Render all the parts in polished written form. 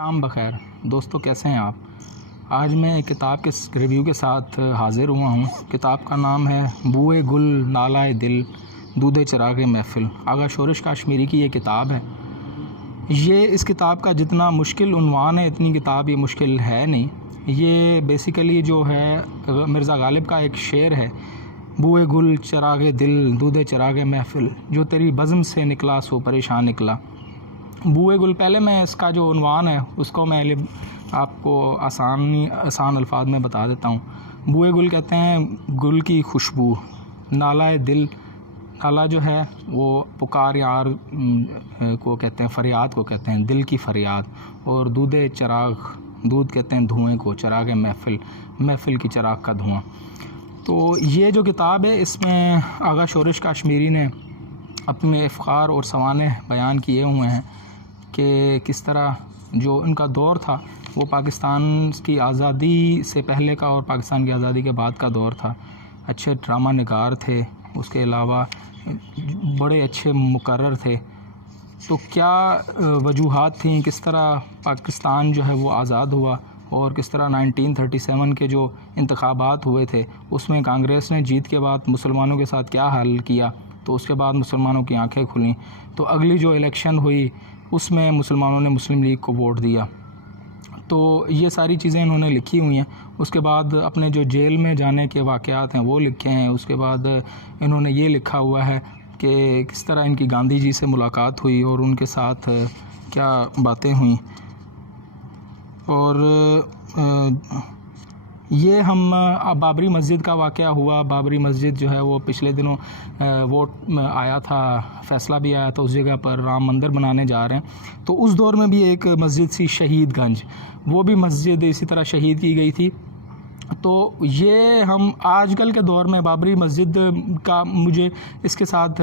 शाम बख़ैर दोस्तों, कैसे हैं आप। आज मैं एक किताब के रिव्यू के साथ हाज़िर हुआ हूँ। किताब का नाम है बूए गुल नालाए दिल दूधे चिरागे महफ़िल। आगा शोरिश काश्मीरी की ये किताब है। ये इस किताब का जितना मुश्किल उन्वान है इतनी किताब ये मुश्किल है नहीं। ये बेसिकली जो है मिर्ज़ा गालिब का एक शेर है, बूए गुल चिरागे दिल दूधे चिरागे महफ़िल, जो तेरी बज़्म से निकला सो परेशान निकला। बूए गुल, पहले मैं इसका जो उन्वान है उसको मैं आपको आसान अल्फाज में बता देता हूँ। बूए गुल कहते हैं गुल की खुशबू। नालाए दिल, नाला जो है वो पुकार यार को कहते हैं, फरियाद को कहते हैं, दिल की फरियाद। और दूधे चिराग, दूध कहते हैं धुएँ को, चिराग महफ़िल, महफ़िल की चिराग का धुआँ। तो ये जो किताब है इसमें आगा शोरिश काश्मीरी ने अपने इफ़्ख़ार और सवाने बयान किए हुए हैं कि किस तरह जो उनका दौर था वो पाकिस्तान की आज़ादी से पहले का और पाकिस्तान की आज़ादी के बाद का दौर था। अच्छे ड्रामा निगार थे, उसके अलावा बड़े अच्छे मुकर्रर थे। तो क्या वजूहात थी, किस तरह पाकिस्तान जो है वो आज़ाद हुआ और किस तरह 1937 के जो इंतखाबात हुए थे उसमें कांग्रेस ने जीत के बाद मुसलमानों के साथ क्या हाल किया, तो उसके बाद मुसलमानों की आंखें खुलीं। तो अगली जो इलेक्शन हुई उसमें मुसलमानों ने मुस्लिम लीग को वोट दिया। तो ये सारी चीज़ें इन्होंने लिखी हुई हैं। उसके बाद अपने जो जेल में जाने के वाक़यात हैं वो लिखे हैं। उसके बाद इन्होंने ये लिखा हुआ है कि किस तरह इनकी गांधी जी से मुलाकात हुई और उनके साथ क्या बातें हुई। और ये हम बाबरी मस्जिद का वाक़या हुआ। बाबरी मस्जिद जो है वो पिछले दिनों वोट आया था, फ़ैसला भी आया था, उस जगह पर राम मंदिर बनाने जा रहे हैं। तो उस दौर में भी एक मस्जिद सी शहीदगंज, वो भी मस्जिद इसी तरह शहीद की गई थी। तो ये हम आजकल के दौर में बाबरी मस्जिद का मुझे इसके साथ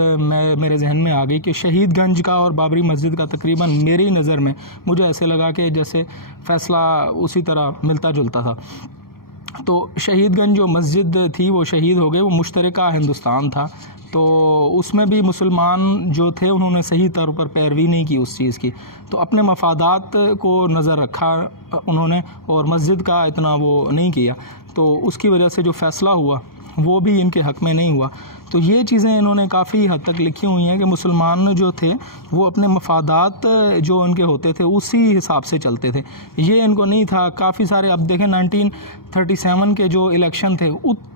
मेरे जहन में आ गई कि शहीदगंज का और बाबरी मस्जिद का तकरीबन मेरी नज़र में मुझे ऐसे लगा कि जैसे फ़ैसला उसी तरह मिलता जुलता था। तो शहीदगंज जो मस्जिद थी वो शहीद हो गए, वो मुश्तरका हिंदुस्तान था। तो उसमें भी मुसलमान जो थे उन्होंने सही तौर पर पैरवी नहीं की उस चीज़ की। तो अपने मफादात को नज़र रखा उन्होंने और मस्जिद का इतना वो नहीं किया। तो उसकी वजह से जो फ़ैसला हुआ वो भी इनके हक़ में नहीं हुआ। तो ये चीज़ें इन्होंने काफ़ी हद तक लिखी हुई हैं कि मुसलमान जो थे वो अपने मफादात जो उनके होते थे उसी हिसाब से चलते थे। ये इनको नहीं था। काफ़ी सारे, अब देखें 1937 के जो इलेक्शन थे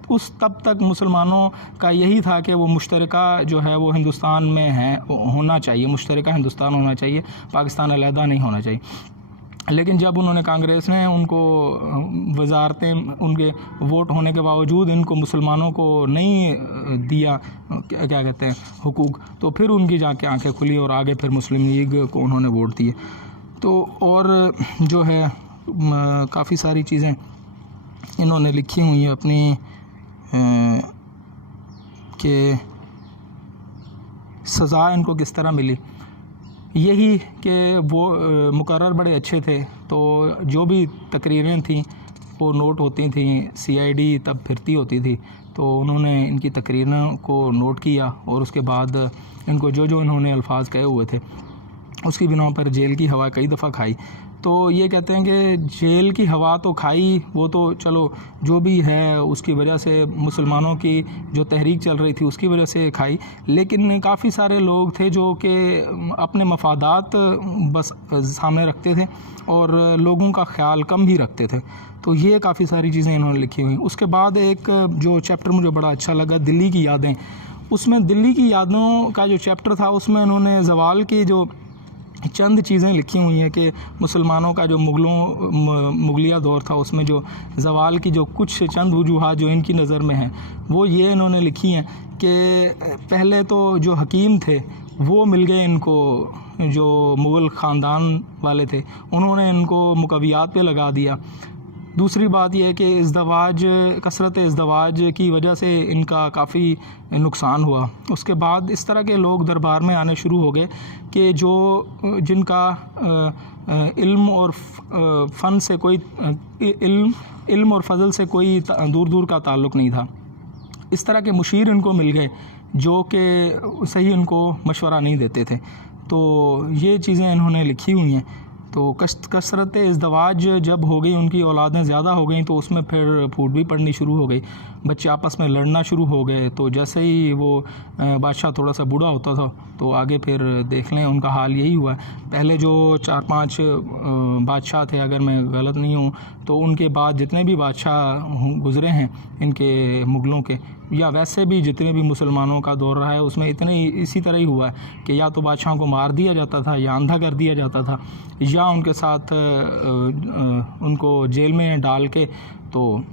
उस तब तक मुसलमानों का यही था कि वो मुश्तरका जो है वो हिंदुस्तान में है, होना चाहिए, मुश्तरका हिंदुस्तान होना चाहिए, पाकिस्तान अलहदा नहीं होना चाहिए। लेकिन जब उन्होंने, कांग्रेस ने उनको वजारतें, उनके वोट होने के बावजूद इनको मुसलमानों को नहीं दिया, क्या कहते हैं, हुकूक, तो फिर उनकी जाके आंखें खुली और आगे फिर मुस्लिम लीग को उन्होंने वोट दिए। तो और जो है काफ़ी सारी चीज़ें इन्होंने लिखी हुई हैं अपनी कि सज़ा इनको किस तरह मिली। यही कि वो मुकर्रर बड़े अच्छे थे, तो जो भी तकरीरें थीं वो नोट होती थी, CID तब फिरती होती थी, तो उन्होंने इनकी तकरीरों को नोट किया और उसके बाद इनको जो इन्होंने अल्फाज कहे हुए थे उसकी बिना पर जेल की हवा कई दफ़ा खाई। तो ये कहते हैं कि जेल की हवा तो खाई, वो तो चलो जो भी है उसकी वजह से, मुसलमानों की जो तहरीक चल रही थी उसकी वजह से खाई, लेकिन काफ़ी सारे लोग थे जो कि अपने मफादात बस सामने रखते थे और लोगों का ख्याल कम ही रखते थे। तो ये काफ़ी सारी चीज़ें इन्होंने लिखी हुई। उसके बाद एक जो चैप्टर मुझे बड़ा अच्छा लगा, दिल्ली की यादें। उसमें दिल्ली की यादों का जो चैप्टर था उसमें उन्होंने ज़वाल की जो चंद चीज़ें लिखी हुई हैं कि मुसलमानों का जो मुगलिया दौर था उसमें जो ज़वाल की जो कुछ चंद वजूहात जो इनकी नज़र में हैं वो ये इन्होंने लिखी हैं कि पहले तो जो हकीम थे वो मिल गए इनको, जो मुग़ल ख़ानदान वाले थे उन्होंने इनको मुकव्वियात पे लगा दिया। दूसरी बात यह है कि इज़्दवाज, कसरत इज़्दवाज की वजह से इनका काफ़ी नुकसान हुआ। उसके बाद इस तरह के लोग दरबार में आने शुरू हो गए कि जो जिनका इल्म और फ़न से कोई इल्म और फ़ज़ल से कोई दूर दूर का ताल्लुक़ नहीं था। इस तरह के मुशीर इनको मिल गए जो कि सही इनको मशवरा नहीं देते थे। तो ये चीज़ें इन्होंने लिखी हुई हैं। तो कसरत इज़दवाज जब हो गई, उनकी औलादें ज़्यादा हो गई, तो उसमें फिर फूट भी पड़नी शुरू हो गई, बच्चे आपस में लड़ना शुरू हो गए। तो जैसे ही वो बादशाह थोड़ा सा बूढ़ा होता था तो आगे फिर देख लें उनका हाल यही हुआ। पहले जो 4-5 बादशाह थे, अगर मैं गलत नहीं हूँ, तो उनके बाद जितने भी बादशाह गुज़रे हैं इनके मुग़लों के, या वैसे भी जितने भी मुसलमानों का दौर रहा है, उसमें इसी तरह ही हुआ है कि या तो बादशाहों को मार दिया जाता था, या अंधा कर दिया जाता था, या उनके साथ उनको जेल में डाल के तो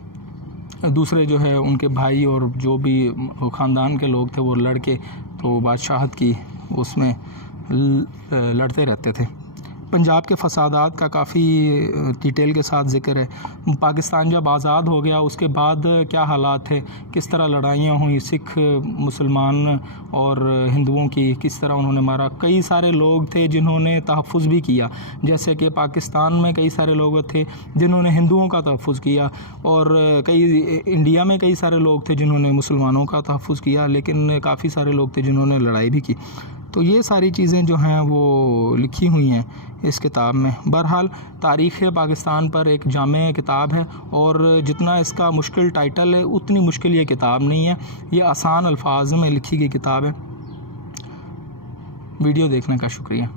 दूसरे जो है उनके भाई और जो भी ख़ानदान के लोग थे वो लड़के तो बादशाहत की उसमें लड़ते रहते थे। पंजाब के फसादात का काफ़ी डिटेल के साथ ज़िक्र है। पाकिस्तान जब आज़ाद हो गया उसके बाद क्या हालात थे, किस तरह लड़ाइयाँ हुई, सिख मुसलमान और हिंदुओं की किस तरह उन्होंने मारा। कई सारे लोग थे जिन्होंने तहफ़्फ़ुज़ भी किया, जैसे कि पाकिस्तान में कई सारे लोग थे जिन्होंने हिंदुओं का तहफ़्फ़ुज़ किया, और इंडिया में कई सारे लोग थे जिन्होंने मुसलमानों का तहफ़्फ़ुज़ किया, लेकिन काफ़ी सारे लोग थे जिन्होंने लड़ाई भी की। तो ये सारी चीज़ें जो हैं वो लिखी हुई हैं इस किताब में। बहरहाल तारीख़ पाकिस्तान पर एक जामे किताब है, और जितना इसका मुश्किल टाइटल है उतनी मुश्किल ये किताब नहीं है, ये आसान अल्फाज में लिखी गई किताब है। वीडियो देखने का शुक्रिया।